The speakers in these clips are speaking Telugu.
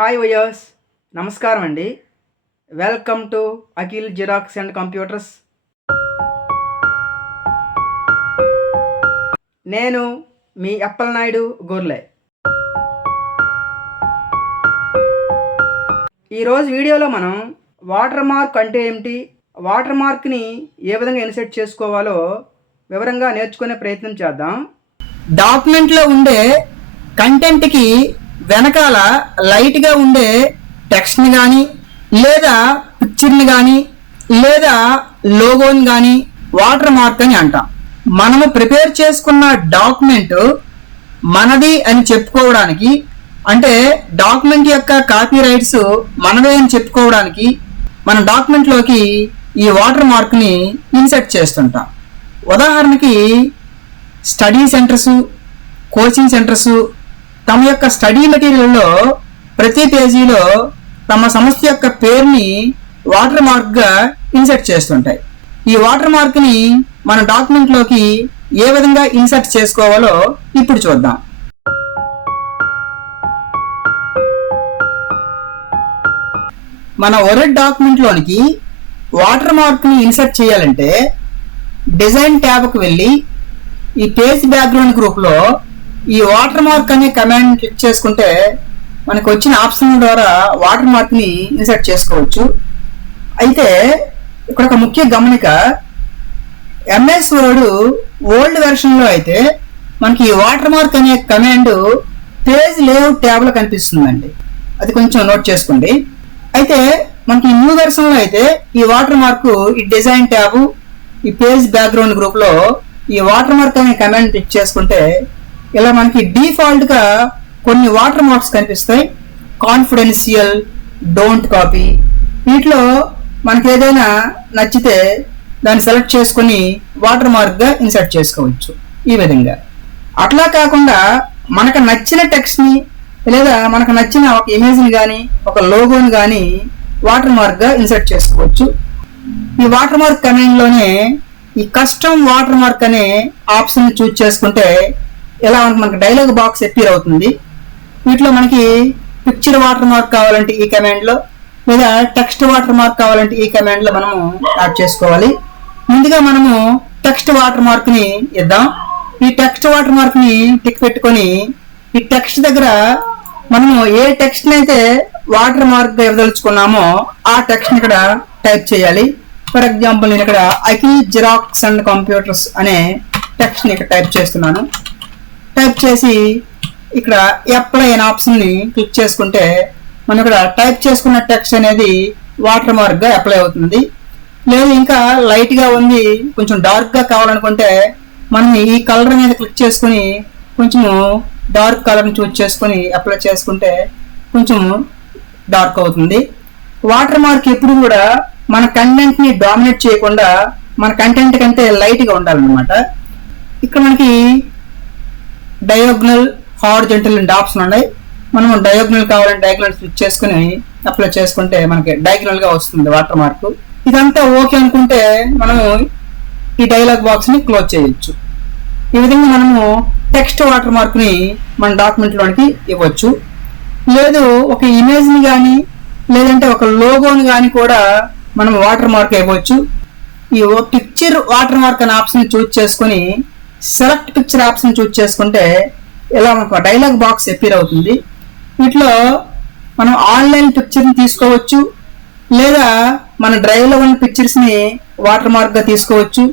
హాయ్ వయర్స్, నమస్కారం అండి. Welcome to Akhil xerox and computers. నేను మీ అప్పలనాయుడు గొర్లె. ఈరోజు వీడియోలో మనం వాటర్ మార్క్ అంటే ఏమిటి, వాటర్ మార్క్ని ఏ విధంగా ఇన్సర్ట్ చేసుకోవాలో వివరంగా నేర్చుకునే ప్రయత్నం చేద్దాం. డాక్యుమెంట్లో ఉండే కంటెంట్కి వెనకాల లైట్గా ఉండే టెక్స్ట్ని కానీ లేదా పిక్చర్ని కానీ లేదా లోగోని కానీ వాటర్ మార్క్ అని అంటాం. మనము ప్రిపేర్ చేసుకున్న డాక్యుమెంట్ మనది అని చెప్పుకోవడానికి, అంటే డాక్యుమెంట్ యొక్క కాపీ రైట్స్ మనదే అని చెప్పుకోవడానికి మన డాక్యుమెంట్లోకి ఈ వాటర్ మార్క్ని ఇన్సర్ట్ చేస్తుంటాం. ఉదాహరణకి స్టడీ సెంటర్సు, కోచింగ్ సెంటర్సు తమ యొక్క స్టడీ మెటీరియల్లో ప్రతి పేజీలో తమ సంస్థ యొక్క పేరుని వాటర్ మార్క్గా ఇన్సర్ట్ చేస్తుంటాయి. ఈ వాటర్ మార్క్ని మన డాక్యుమెంట్లోకి ఏ విధంగా ఇన్సర్ట్ చేసుకోవాలో ఇప్పుడు చూద్దాం. మన వర్డ్ డాక్యుమెంట్లోనికి వాటర్ మార్క్ని ఇన్సర్ట్ చేయాలంటే డిజైన్ ట్యాబ్కి వెళ్ళి ఈ పేజ్ బ్యాక్గ్రౌండ్ గ్రూప్లో ఈ వాటర్ మార్క్ అనే కమాండ్ క్లిక్ చేసుకుంటే మనకు వచ్చిన ఆప్షన్ ద్వారా వాటర్ మార్క్ని ఇన్సర్ట్ చేసుకోవచ్చు. అయితే ఇక్కడ ఒక ముఖ్య గమనిక, ఎంఎస్ వర్డ్ ఓల్డ్ వెర్షన్లో అయితే మనకి ఈ వాటర్ మార్క్ అనే కమాండ్ పేజ్ లేఅవుట్ ట్యాబ్లో కనిపిస్తుందండి, అది కొంచెం నోట్ చేసుకోండి. అయితే మనకి న్యూ వెర్షన్లో అయితే ఈ వాటర్ మార్క్ ఈ డిజైన్ ట్యాబ్ ఈ పేజ్ బ్యాక్గ్రౌండ్ గ్రూప్లో ఈ వాటర్ మార్క్ అనే కమాండ్ క్లిక్ చేసుకుంటే ఇలా మనకి డిఫాల్ట్గా కొన్ని వాటర్ మార్క్స్ కనిపిస్తాయి. కాన్ఫిడెన్షియల్, డోంట్ కాపీ, వీటిలో మనకి ఏదైనా నచ్చితే దాన్ని సెలెక్ట్ చేసుకొని వాటర్ మార్క్గా ఇన్సర్ట్ చేసుకోవచ్చు ఈ విధంగా. అట్లా కాకుండా మనకు నచ్చిన టెక్స్ట్ని లేదా మనకు నచ్చిన ఒక ఇమేజ్ని కానీ ఒక లోగోని కానీ వాటర్ మార్క్గా ఇన్సర్ట్ చేసుకోవచ్చు. ఈ వాటర్ మార్క్ కమాండ్లోనే ఈ కస్టమ్ వాటర్ మార్క్ అనే ఆప్షన్ చూజ్ చేసుకుంటే ఇలా మనకి డైలాగ్ బాక్స్ అపీర్ అవుతుంది. వీటిలో మనకి పిక్చర్ వాటర్ మార్క్ కావాలంటే ఈ కమాండ్లో, లేదా టెక్స్ట్ వాటర్ మార్క్ కావాలంటే ఈ కమాండ్లో మనము యాడ్ చేసుకోవాలి. ముందుగా మనము టెక్స్ట్ వాటర్ మార్క్ని ఇద్దాం. ఈ టెక్స్ట్ వాటర్ మార్క్ని టిక్ పెట్టుకొని ఈ టెక్స్ట్ దగ్గర మనము ఏ టెక్స్ట్ని అయితే వాటర్ మార్క్గా ఇవ్వదలుచుకున్నామో ఆ టెక్స్ట్ని ఇక్కడ టైప్ చేయాలి. ఫర్ ఎగ్జాంపుల్ నేను ఇక్కడ అఖిల్ జిరాక్స్ అండ్ కంప్యూటర్స్ అనే టెక్స్ట్ని ఇక్కడ టైప్ చేస్తున్నాను. టైప్ చేసి ఇక్కడ అప్లై అనే ఆప్షన్ని క్లిక్ చేసుకుంటే మనం ఇక్కడ టైప్ చేసుకున్న టెక్స్ట్ అనేది వాటర్ మార్క్గా అప్లై అవుతుంది. లేదు ఇంకా లైట్గా ఉంది, కొంచెం డార్క్గా కావాలనుకుంటే మనం ఈ కలర్ మీద క్లిక్ చేసుకుని కొంచెము డార్క్ కలర్ని చూజ్ చేసుకొని అప్లై చేసుకుంటే కొంచెం డార్క్ అవుతుంది. వాటర్ మార్క్ ఎప్పుడు కూడా మన కంటెంట్ని డామినేట్ చేయకుండా మన కంటెంట్ కంటే లైట్గా ఉండాలన్నమాట. ఇక్కడ మనకి డయాగ్నల్, హారిజాంటల్ అండ్ ఆప్షన్ ఉన్నాయి. మనం డయాగ్నల్ కావాలంటే డయాగ్నల్ స్విచ్ చేసుకుని అప్లై చేసుకుంటే మనకి డయాగ్నల్గా వస్తుంది వాటర్ మార్క్. ఇదంతా ఓకే అనుకుంటే మనము ఈ డైలాగ్ బాక్స్ని క్లోజ్ చేయొచ్చు. ఈ విధంగా మనము టెక్స్ట్ వాటర్ మార్క్ని మన డాక్యుమెంట్లోనికి ఇవ్వచ్చు. లేదు ఒక ఇమేజ్ని కానీ లేదంటే ఒక లోగోని కానీ కూడా మనం వాటర్ మార్క్ ఇవ్వచ్చు. ఈ పిక్చర్ వాటర్ మార్క్ అనే ఆప్షన్ చూజ్ చేసుకొని సెలెక్ట్ పిక్చర్ ఆప్షన్ చూజ్ చేసుకుంటే ఇలా మనకు డైలాగ్ బాక్స్ అపీర్ అవుతుంది. వీటిలో మనం ఆన్లైన్ పిక్చర్ని తీసుకోవచ్చు, లేదా మన డ్రైవ్లో ఉన్న పిక్చర్స్ని వాటర్ మార్క్గా తీసుకోవచ్చు.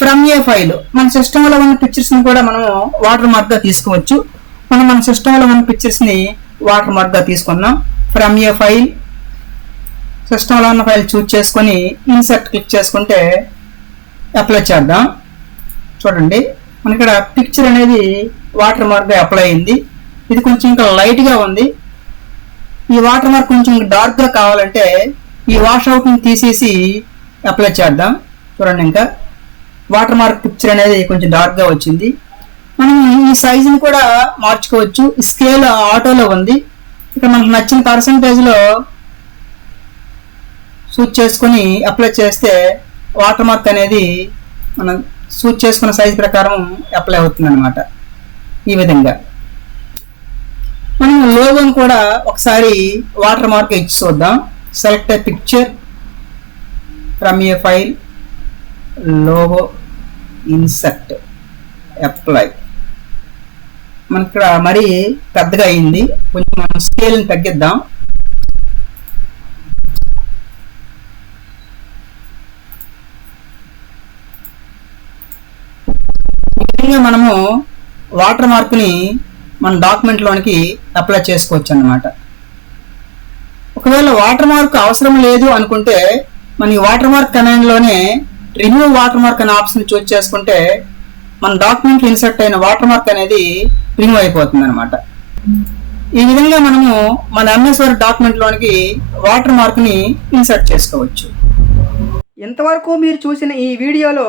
ఫ్రమ్ ఏ ఫైల్, మన సిస్టంలో ఉన్న పిక్చర్స్ని కూడా మనము వాటర్ మార్క్గా తీసుకోవచ్చు. మనం మన సిస్టంలో ఉన్న పిక్చర్స్ని వాటర్ మార్క్గా తీసుకున్నాం. ఫ్రమ్ ఏ ఫైల్, సిస్టంలో ఉన్న ఫైల్ చూజ్ చేసుకొని ఇన్సర్ట్ క్లిక్ చేసుకుంటే అప్లై చేద్దాం. చూడండి మనకి ఇక్కడ పిక్చర్ అనేది వాటర్ మార్క్గా అప్లై అయింది. ఇది కొంచెం ఇంకా లైట్గా ఉంది. ఈ వాటర్ మార్క్ కొంచెం డార్క్గా కావాలంటే ఈ వాష్ అవుట్ని తీసేసి అప్లై చేద్దాం. చూడండి ఇంకా వాటర్ మార్క్ పిక్చర్ అనేది కొంచెం డార్క్గా వచ్చింది. మనం ఈ సైజుని కూడా మార్చుకోవచ్చు. స్కేల్ ఆటోలో ఉంది. ఇక్కడ మనకు నచ్చిన పర్సంటేజ్లో సూట్ చేసుకొని అప్లై చేస్తే వాటర్ మార్క్ అనేది మనం సూట్ చేసుకున్న సైజ్ ప్రకారం అప్లై అవుతుంది అనమాట. ఈ విధంగా మనం లోగోని కూడా ఒకసారి వాటర్ మార్క్ ఇచ్చి చూద్దాం. Select a picture from A file, logo, insert, apply. మనకి ఇక్కడ మరీ పెద్దగా అయింది, కొంచెం మనం స్కేల్ని తగ్గిద్దాం. ఈ విధంగా మనము వాటర్ మార్క్ని మన డాక్యుమెంట్లోనికి అప్లై చేసుకోవచ్చు అన్నమాట. ఒకవేళ వాటర్ మార్క్ అవసరం లేదు అనుకుంటే మన ఈ వాటర్ మార్క్ కమాండ్లోనే రిమూవ్ వాటర్ మార్క్ అనే ఆప్షన్ చూస్ చేసుకుంటే మన డాక్యుమెంట్ ఇన్సర్ట్ అయిన వాటర్ మార్క్ అనేది రిమూవ్ అయిపోతుంది అనమాట. ఈ విధంగా మనము మన ఎంఎస్ వర్డ్ డాక్యుమెంట్లోనికి వాటర్ మార్క్ని ఇన్సర్ట్ చేసుకోవచ్చు. ఇంతవరకు మీరు చూసిన ఈ వీడియోలో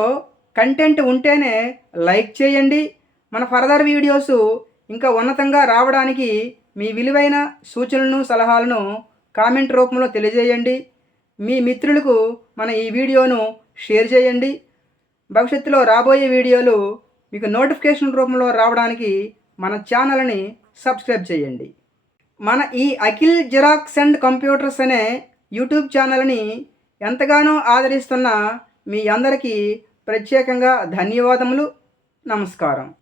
కంటెంట్ ఉంటేనే లైక్ చేయండి. మన ఫర్దర్ వీడియోస్ ఇంకా ఉన్నతంగా రావడానికి మీ విలువైన సూచనలను సలహాలను కామెంట్ రూపంలో తెలియజేయండి. మీ మిత్రులకు మన ఈ వీడియోను షేర్ చేయండి. భవిష్యత్తులో రాబోయే వీడియోలు మీకు నోటిఫికేషన్ రూపంలో రావడానికి మన ఛానల్ని సబ్స్క్రైబ్ చేయండి. మన ఈ అఖిల్ జిరాక్స్ అండ్ కంప్యూటర్స్ అనే యూట్యూబ్ ఛానల్ని ఎంతగానో ఆదరిస్తున్న మీ అందరికీ ప్రత్యేకంగా ధన్యవాదములు. నమస్కారం.